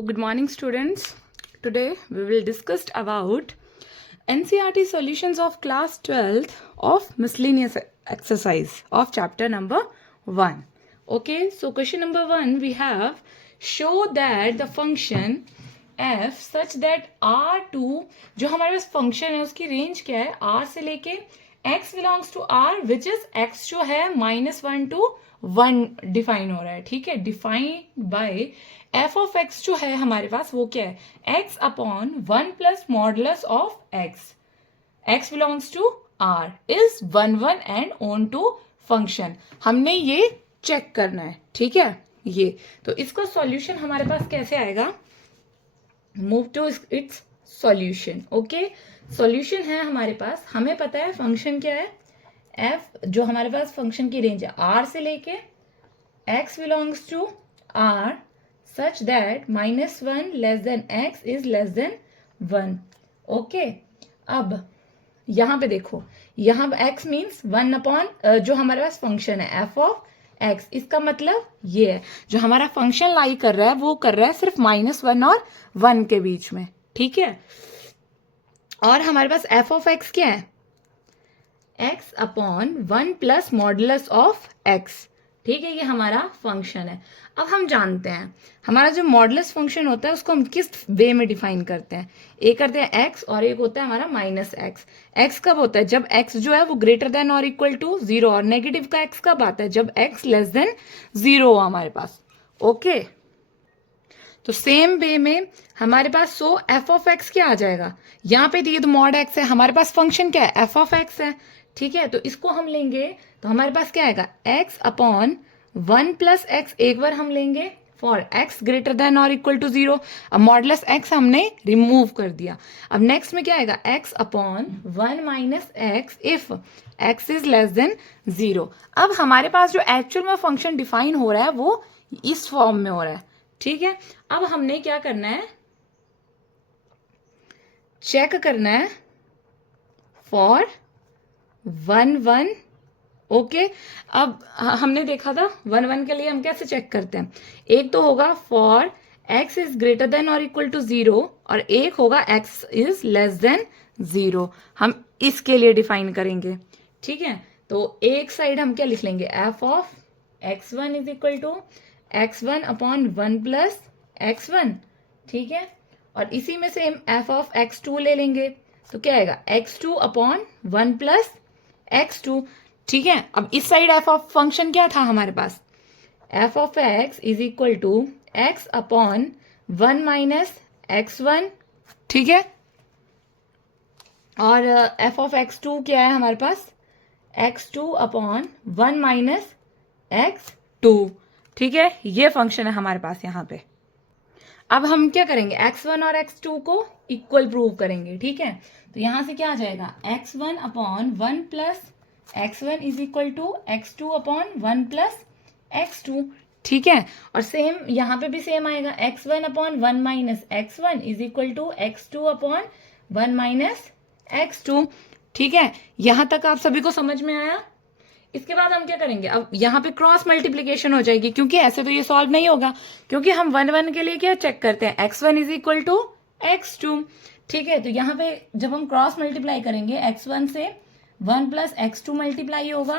Good morning, students. Today we will discuss about NCERT solutions of class 12th of miscellaneous exercise of chapter number 1. Okay, so question number 1 we have show that the function f such that r2 जो हमारे पास function है उसकी range क्या है r से लेके x belongs to r which is x जो है -1 to 1 डिफाइन हो रहा है. ठीक है, defined by f of x जो है हमारे पास वो क्या है x upon 1 plus modulus of x. X belongs to R is 1 and onto function. हमने ये चेक करना है. ठीक है, ये तो इसका सॉल्यूशन हमारे पास कैसे आएगा. Move to its solution. Okay, solution है हमारे पास, हमें पता है फंक्शन क्या है एफ जो हमारे पास फंक्शन की रेंज है आर से लेके x belongs to R such that -1 less than x is less than 1. Okay, अब यहां पे देखो, यहां x मीन्स 1 अपॉन जो हमारे पास फंक्शन है f ऑफ x. इसका मतलब ये है जो हमारा फंक्शन लाई कर रहा है वो कर रहा है सिर्फ -1 और 1 के बीच में. ठीक है, और हमारे पास f ऑफ x क्या है x upon 1 plus modulus of x. ठीक है, ये हमारा फंक्शन है. अब हम जानते हैं हमारा जो मॉडुलस फंक्शन होता है उसको हम किस वे में डिफाइन करते हैं. एक करते हैं x और एक होता है हमारा -x. x कब होता है जब x जो है वो ग्रेटर देन और इक्वल टू 0, और नेगेटिव का x कब आता है जब x लेस देन 0 हो हमारे पास. ओके, तो सेम वे में हमारे पास सो f ऑफ x क्या आ जाएगा. यहाँ पे ये तो मॉड x है, हमारे पास फंक्शन क्या है f ऑफ x है. ठीक है, तो इसको हम लेंगे तो हमारे पास क्या आएगा x अपॉन 1 प्लस एक्स. एक बार हम लेंगे फॉर x ग्रेटर देन और इक्वल टू 0. अब मॉडुलस x हमने रिमूव कर दिया. अब नेक्स्ट में क्या आएगा x upon 1 minus x if x is less than 0. अब हमारे पास जो एक्चुअल में फंक्शन डिफाइन हो रहा है वो इस फॉर्म में हो रहा है. ठीक है, अब हमने क्या करना है चेक करना है फॉर 1 ओके. अब हमने देखा था 1 के लिए हम कैसे चेक करते हैं. एक तो होगा for x is greater then और इक्वल टू 0 और एक होगा x इज लेस देन 0. हम इसके लिए डिफाइन करेंगे. ठीक है, तो एक साइड हम क्या लिख लेंगे f of x1 is equal to x1 upon 1 plus x1. ठीक है, और इसी में से हम f ऑफ x2 ले लेंगे तो क्या आएगा x2 अपॉन 1 प्लस x2. ठीक है, अब इस साइड f ऑफ फंक्शन क्या था हमारे पास f of x is equal to x upon 1 minus x1. ठीक है, और f ऑफ x2 क्या है हमारे पास x2 अपॉन 1 माइनस x2. ठीक है, ये फंक्शन है हमारे पास यहाँ पे. अब हम क्या करेंगे x1 और x2 को इक्वल प्रूव करेंगे. ठीक है, तो यहां से क्या आ जाएगा x1 upon 1 plus x1 is equal to x2 upon 1 plus x2. ठीक है, और सेम यहाँ पे भी सेम आएगा x1 upon 1 minus x1 is equal to x2 upon 1 minus x2. ठीक है, यहां तक आप सभी को समझ में आया. इसके बाद हम क्या करेंगे, अब यहाँ पे क्रॉस मल्टीप्लीकेशन हो जाएगी क्योंकि ऐसे तो ये सॉल्व नहीं होगा क्योंकि हम 1 के लिए क्या चेक करते हैं x1 is equal to x2. ठीक है, तो यहाँ पे जब हम क्रॉस मल्टीप्लाई करेंगे x1 से 1 प्लस x2 मल्टीप्लाई होगा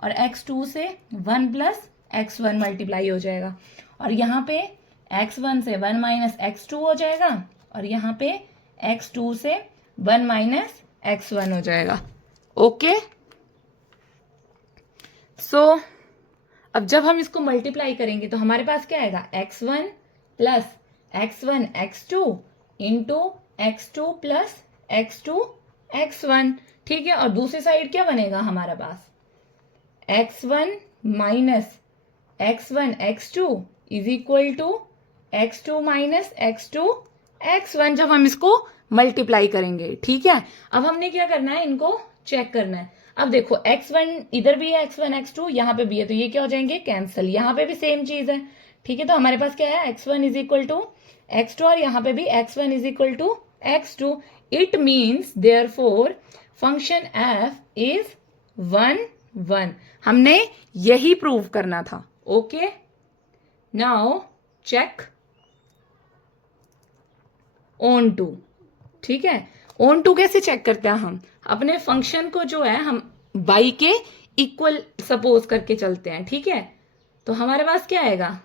और x2 से 1 प्लस x1 मल्टीप्लाई हो जाएगा, और यहाँ पे x1 से 1 माइनस x2 हो जाएगा और यहाँ पे x2 से 1 माइनस x1 हो जाएगा. ओके, सो अब जब हम इसको मल्टीप्लाई करेंगे तो हमारे पास क्या आएगा x1 plus x1 x2 into x2 plus x2 x1. ठीक है, और दूसरी साइड क्या बनेगा हमारा पास x1 minus x1 x2 is equal to x2 minus x2 x1 जब हम इसको मल्टीप्लाई करेंगे. ठीक है, अब हमने क्या करना है इनको चेक करना है. अब देखो x1 इधर भी है x1 x2 यहाँ पे भी है तो ये क्या हो जाएंगे कैंसिल. यहाँ पे भी सेम चीज है. ठीक है, तो हमारे पास क्या है x1 is equal to x2 और यहाँ पे भी x1 is equal to x2. It means therefore function f is 1 हमने यही प्रूव करना था. Okay, now check onto. ठीक है, ऑन टू कैसे चेक करते हैं? हम अपने फंक्शन को जो है हम y के इक्वल सपोज करके चलते हैं। ठीक है, तो हमारे पास क्या आएगा?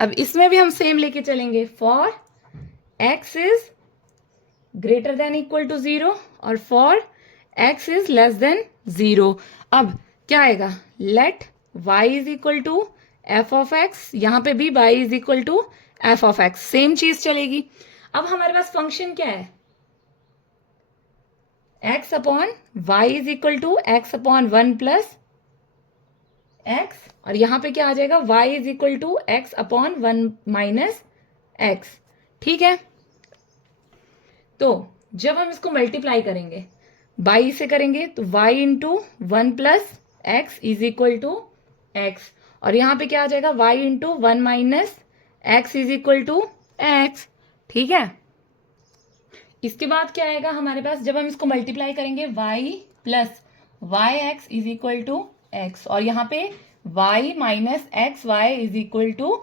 अब इसमें भी हम सेम लेके चलेंगे, for x is greater than equal to 0 और for x is less than 0। अब क्या आएगा? Let y is equal to f of x, यहां पे भी y is equal to f of x, same चीज चलेगी। अब हमारे पास फंक्शन क्या है? x upon y is equal to x upon 1 plus x, और यहां पे क्या आ जाएगा? y is equal to x upon 1 minus x. ठीक है, तो जब हम इसको मल्टीप्लाई करेंगे बाई से करेंगे तो y into 1 plus x is equal to x, और यहां पे क्या आ जाएगा? y into 1 minus x is equal to x. ठीक है, इसके बाद क्या आएगा हमारे पास? जब हम इसको मल्टीप्लाई करेंगे y plus y x is equal to x, और यहाँ पे y minus x y is equal to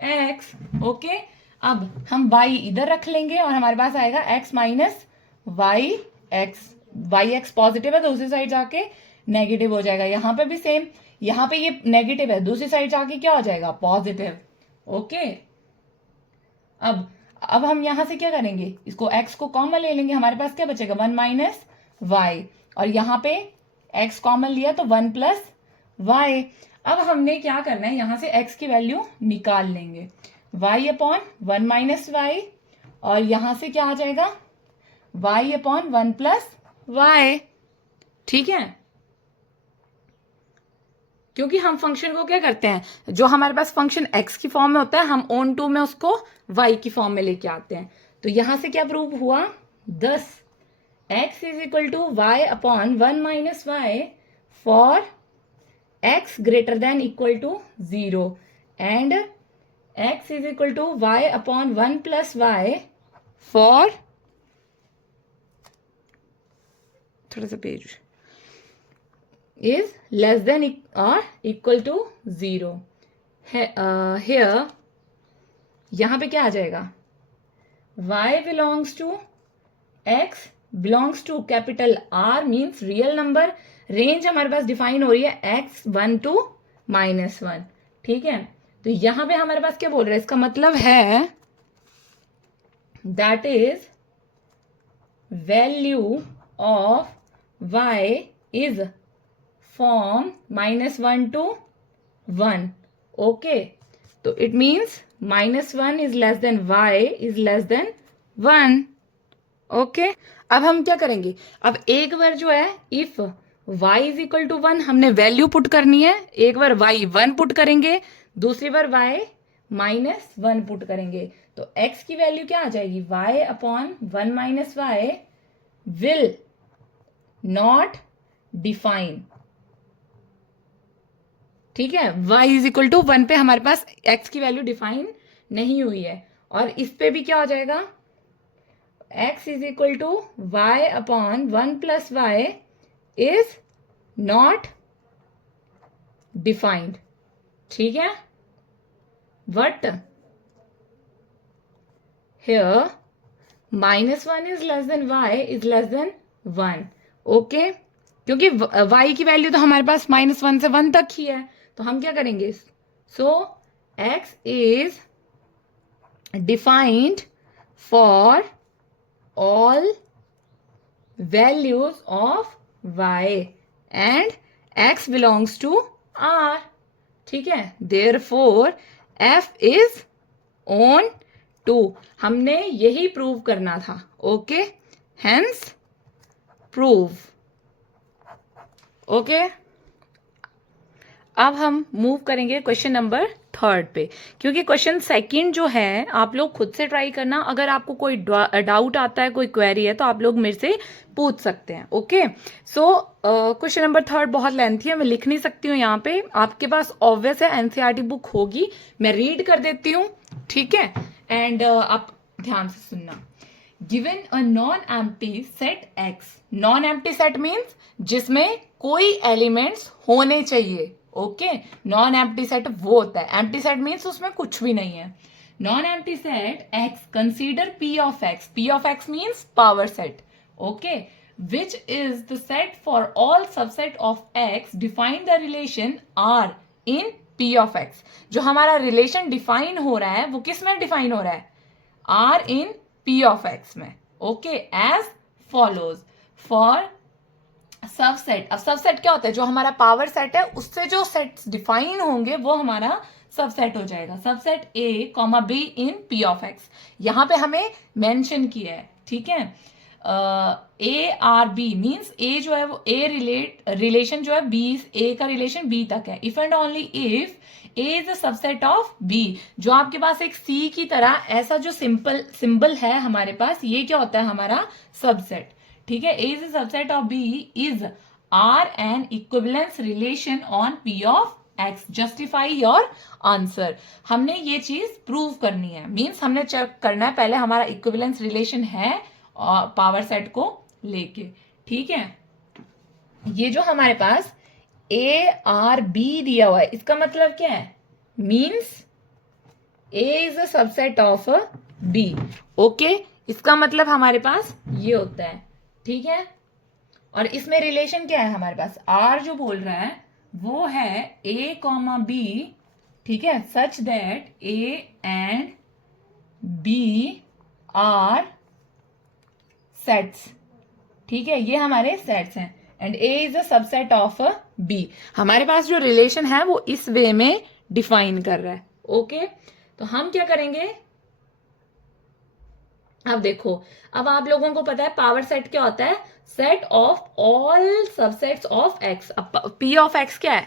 x. Okay, अब हम y इधर रख लेंगे और हमारे पास आएगा x minus y x. Y x positive है तो दूसरी साइड जाके नेगेटिव हो जाएगा। यहाँ पे भी सेम, यहाँ पे ये नेगेटिव है, दूसरी साइड जाके क्या हो जाएगा? पॉजिटिव। ओके, अब हम यहां से क्या करेंगे? इसको x को कॉमन ले लेंगे, हमारे पास क्या बचेगा? 1 माइनस वाई, और यहां पे x कॉमन लिया तो 1 प्लस वाई। अब हमने क्या करना है? यहां से x की वैल्यू निकाल लेंगे, y अपॉन 1 माइनस वाई, और यहां से क्या आ जाएगा? y upon 1 plus y. ठीक है, क्योंकि हम फंक्शन को क्या करते हैं, जो हमारे पास फंक्शन x की फॉर्म में होता है हम ऑन टू में उसको y की फॉर्म में लेके आते हैं। तो यहां से क्या प्रूव हुआ? 10 x is equal to y upon 1 minus y for x greater than equal to 0 and x is equal to y upon 1 plus y for, थोड़ा सा page, is less than or equal to 0। here यहां पे क्या आ जाएगा? y belongs to x belongs to capital R means real number. Range हमारे पास define हो रही है x 1 to -1। ठीक है, तो यहां पे हमारे पास क्या बोल रहा है? इसका मतलब है that is value of y is from -1 to 1। Okay, तो it means -1 is less than y is less than 1। Okay, अब हम क्या करेंगे? अब एक बार जो है if y is equal to 1 हमने वैल्यू पुट करनी है, एक बार y 1 पुट करेंगे, दूसरी बार y -1 पुट करेंगे, तो x की वैल्यू क्या आ जाएगी? y upon 1 minus y will not define. ठीक है, y इज इक्वल टू 1 पे हमारे पास x की वैल्यू डिफाइन नहीं हुई है, और इस पे भी क्या हो जाएगा? x is equal to y upon 1 plus y is not defined. ठीक है, but here -1 is less than y is less than 1। Okay, क्योंकि y की वैल्यू तो हमारे पास -1 से 1 तक ही है, तो हम क्या करेंगे? So x is defined for all values of y and x belongs to R। ठीक है, therefore f is onto. हमने यही प्रूव करना था। Okay, hence prove. ओके, अब हम मूव करेंगे क्वेश्चन नंबर 3 पे, क्योंकि क्वेश्चन सेकंड जो है आप लोग खुद से ट्राई करना। अगर आपको कोई डाउट आता है, कोई क्वेरी है, तो आप लोग मेरे से पूछ सकते हैं। ओके, सो क्वेश्चन नंबर 3 बहुत लेंथी है, मैं लिख नहीं सकती हूँ यहाँ पे। आपके पास ऑब्वियस है एनसीईआरटी बुक होगी, मैं रीड कर देती हूँ। ठीक है, एंड आप ध्यान से सुनना। Given a non empty set x, non empty set means जिसमें कोई एलिमेंट्स होने चाहिए। ओके, नॉन एम्प्टी सेट वो होता है, एम्प्टी सेट मीन्स उसमें कुछ भी नहीं है। Non empty set X, consider P of X. P of X means power set. Okay, which is the set for all subset of X. Define the relation R in P of X. जो हमारा relation define हो रहा है वो किस में define हो रहा है? R in P of X में. Okay, as follows. For subset. अब सबसेट क्या होता है? जो हमारा पावर सेट है उससे जो सेट्स डिफाइन होंगे वो हमारा सबसेट हो जाएगा. Subset A, B in P of X. यहां पे हमें मेंशन किया है, ठीक है. A, R, B means A जो है वो A रिलेशन जो है A का रिलेशन B तक है. If and only if A is a subset of B. जो आपके पास एक C की तरह ऐसा जो सिंबल है हमारे पास, ये क्या होता है? हमारा सबसेट. ठीक है. A is a subset of B is R N equivalence relation on P of X. Justify your answer. हमने ये चीज प्रूव करनी है. मीन्स हमने चेक करना है पहले हमारा इक्विवेलेंस रिलेशन है पावर सेट को लेके. ठीक है. ये जो हमारे पास A, R, B दिया हुआ है, इसका मतलब क्या है? Means A is a subset of B. Okay, इसका मतलब हमारे पास ये होता है. ठीक है. और इसमें रिलेशन क्या है हमारे पास? R जो बोल रहा है वो है A, B. ठीक है. Such that A and B are sets. ठीक है, ये हमारे सेट्स हैं. And A is a subset of B. हमारे पास जो रिलेशन है वो इस वे में डिफाइन कर रहा है. ओके, तो हम क्या करेंगे? अब देखो, अब आप लोगों को पता है पावर सेट क्या होता है? Set of all subsets of X. अब P ऑफ X क्या है?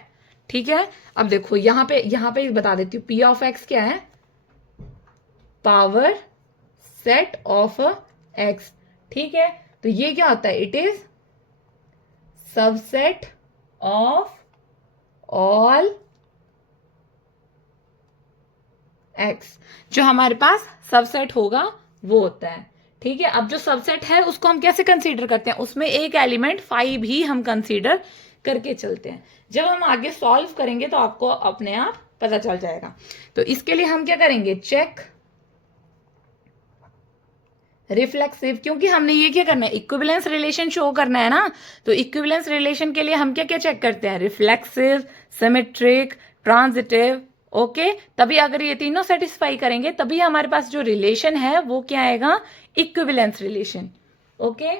ठीक है. अब देखो यहां पे बता देती हूँ. P ऑफ X क्या है? Power set of X. ठीक है. तो ये क्या होता है? It is subset of all X. जो हमारे पास सबसेट होगा वो होता है. ठीक है. अब जो सबसेट है उसको हम कैसे कंसीडर करते हैं? उसमें एक एलिमेंट 5 भी हम कंसीडर करके चलते हैं. जब हम आगे सॉल्व करेंगे तो आपको अपने आप पता चल जाएगा. तो इसके लिए हम क्या करेंगे? Check reflexive. क्योंकि हमने ये क्या करना है? इक्विवेलेंस रिलेशन शो करना है ना. तो इक्विवेलेंस रिलेशन के लिए हम क्या क्या चेक करते हैं? Reflexive, symmetric, transitive. ओके, तभी अगर ये तीनों सेटिस्फाई करेंगे तभी हमारे पास जो रिलेशन है वो क्या आएगा? Equivalence relation. ओके,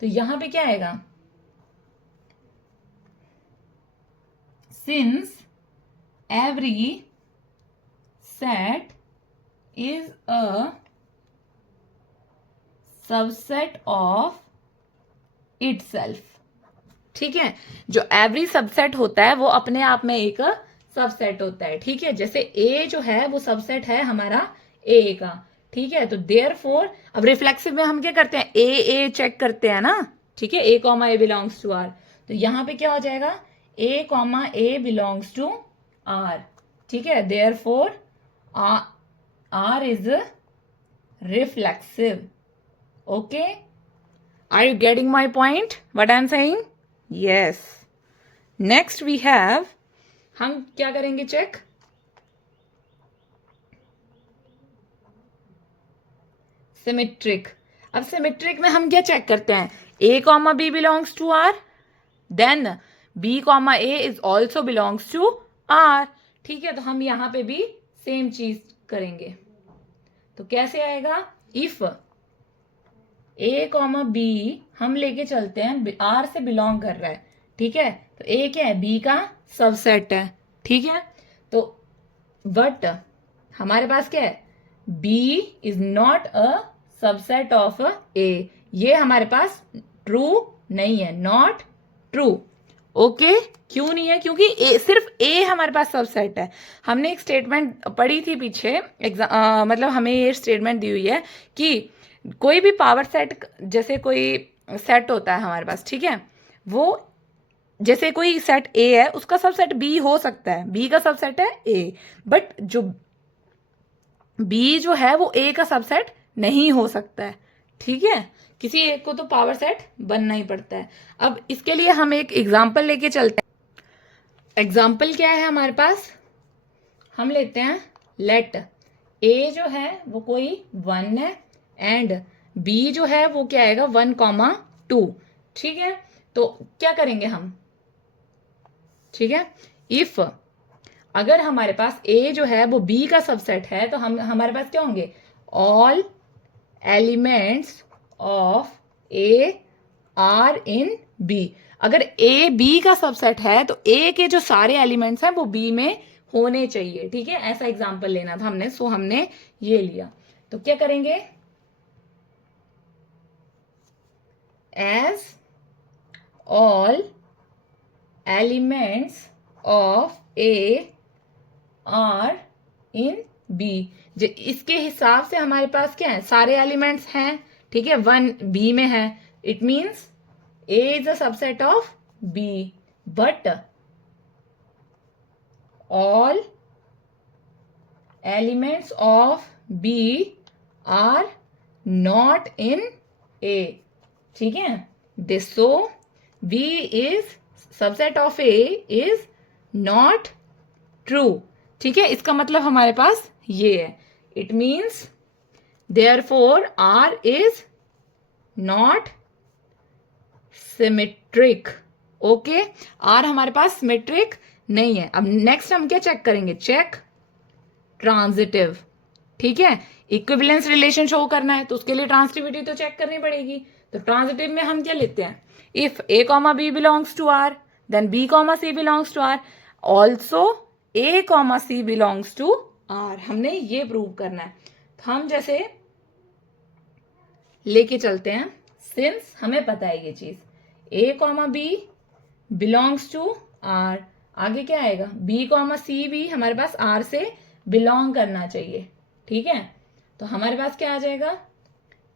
तो यहां पे क्या आएगा? Since every set is a subset of itself. ठीक है. जो एवरी सबसेट होता है वो अपने आप में एक सबसेट होता है. ठीक है. जैसे A जो है वो सबसेट है हमारा A का. ठीक है. तो देयरफॉर अब रिफ्लेक्सिव में हम क्या करते हैं? A चेक करते हैं ना. ठीक है. A, A belongs to R. तो यहां पे क्या हो जाएगा? A, A belongs to R. ठीक है. Therefore R is reflexive. Okay, are you getting my point? What I'm saying? Yes. Next we have, हम क्या करेंगे चेक? सिमेट्रिक. अब सिमेट्रिक में हम क्या चेक करते हैं? A, B belongs to R. Then B, A is also belongs to R. ठीक है. तो हम यहां पे भी सेम चीज करेंगे. तो कैसे आएगा? इफ A, B हम लेके चलते हैं R से बिलोंग कर रहा है. ठीक है. तो A क्या है? B का सबसेट है. ठीक है. तो बट हमारे पास क्या है? B is not a subset of A. ये हमारे पास ट्रू नहीं है. Not true. ओके, क्यों नहीं है? क्योंकि सिर्फ A हमारे पास सबसेट है. हमने एक स्टेटमेंट पढ़ी थी पीछे, मतलब हमें ये स्टेटमेंट दी हुई है कि कोई भी पावर सेट, जैसे कोई सेट होता है हमारे पास. ठीक है. वो जैसे कोई सेट A है उसका सबसेट B हो सकता है. B का सबसेट है A, बट जो B जो है वो A का सबसेट नहीं हो सकता है. ठीक है. किसी एक को तो पावर सेट बनना ही पड़ता है. अब इसके लिए हम एक एग्जाम्पल लेके चलते हैं. एग्जाम्पल क्या है हमारे पास? हम लेते हैं लेट ए जो है वो कोई 1 है एंड बी जो है वो क्या आएगा 1,2। ठीक है, तो क्या करेंगे हम, ठीक है, इफ अगर हमारे पास ए जो है वो बी का सबसेट है तो हम हमारे पास क्या होंगे, all elements of A are in B. अगर ए बी का सबसेट है तो ए के जो सारे एलिमेंट्स हैं वो बी में होने चाहिए। ठीक है, ऐसा एग्जांपल लेना था हमने, सो हमने ये लिया। तो क्या करेंगे, as all elements of A are in B, इसके हिसाब से हमारे पास क्या है, सारे एलिमेंट्स हैं। ठीक है, 1 बी में है, it means A is a subset of B, but all elements of B are not in A. ठीक है, this so B is subset of A is not true. ठीक है, इसका मतलब हमारे पास ये है, it means therefore R is not symmetric. Okay, R हमारे पास सिमेट्रिक नहीं है। अब नेक्स्ट हम क्या चेक करेंगे, चेक ट्रांजिटिव। ठीक है, इक्विवेलेंस रिलेशन शो करना है तो उसके लिए ट्रांजिटिविटी तो चेक करनी पड़ेगी। तो ट्रांजिटिव में हम क्या लेते हैं, if A comma B belongs to R then B comma C belongs to R, also A comma C belongs to R. हमने ये प्रूव करना है। तो हम जैसे लेके चलते हैं, सिंस हमें पता है ये चीज, A comma B belongs to R, आगे क्या आएगा, बी कॉमा सी भी हमारे पास आर से बिलोंग करना चाहिए। ठीक है, तो हमारे पास क्या आ जाएगा,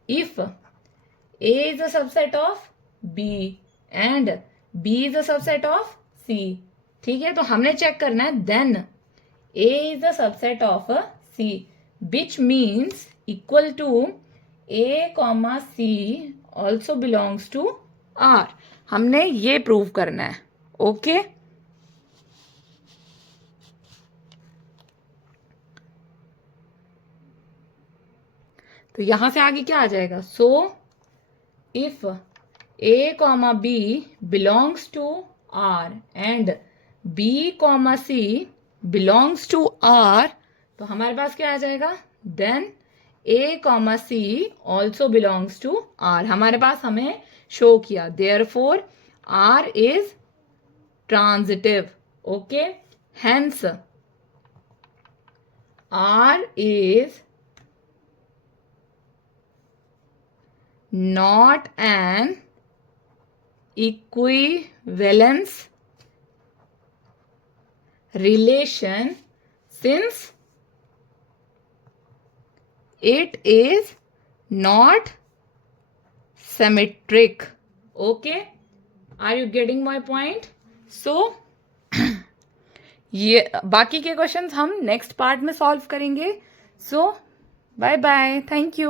if A is a subset of B and B is a subset of C. ठीक है, तो हमने चेक करना है, then A is a subset of C which means equal to A comma C also belongs to R. हमने ये prove करना है। ओके, तो यहां से आगे क्या आ जाएगा, so if A comma B belongs to R and B comma C belongs to R, तो हमारे पास क्या आ जाएगा, then A comma C also belongs to R. हमारे पास हमें शो किया, therefore R is transitive. Okay, hence R is not an equivalence relation since it is not symmetric. Okay, are you getting my point? So ये बाकी के questions हम next part में solve करेंगे। सो बाय बाय, थैंक यू।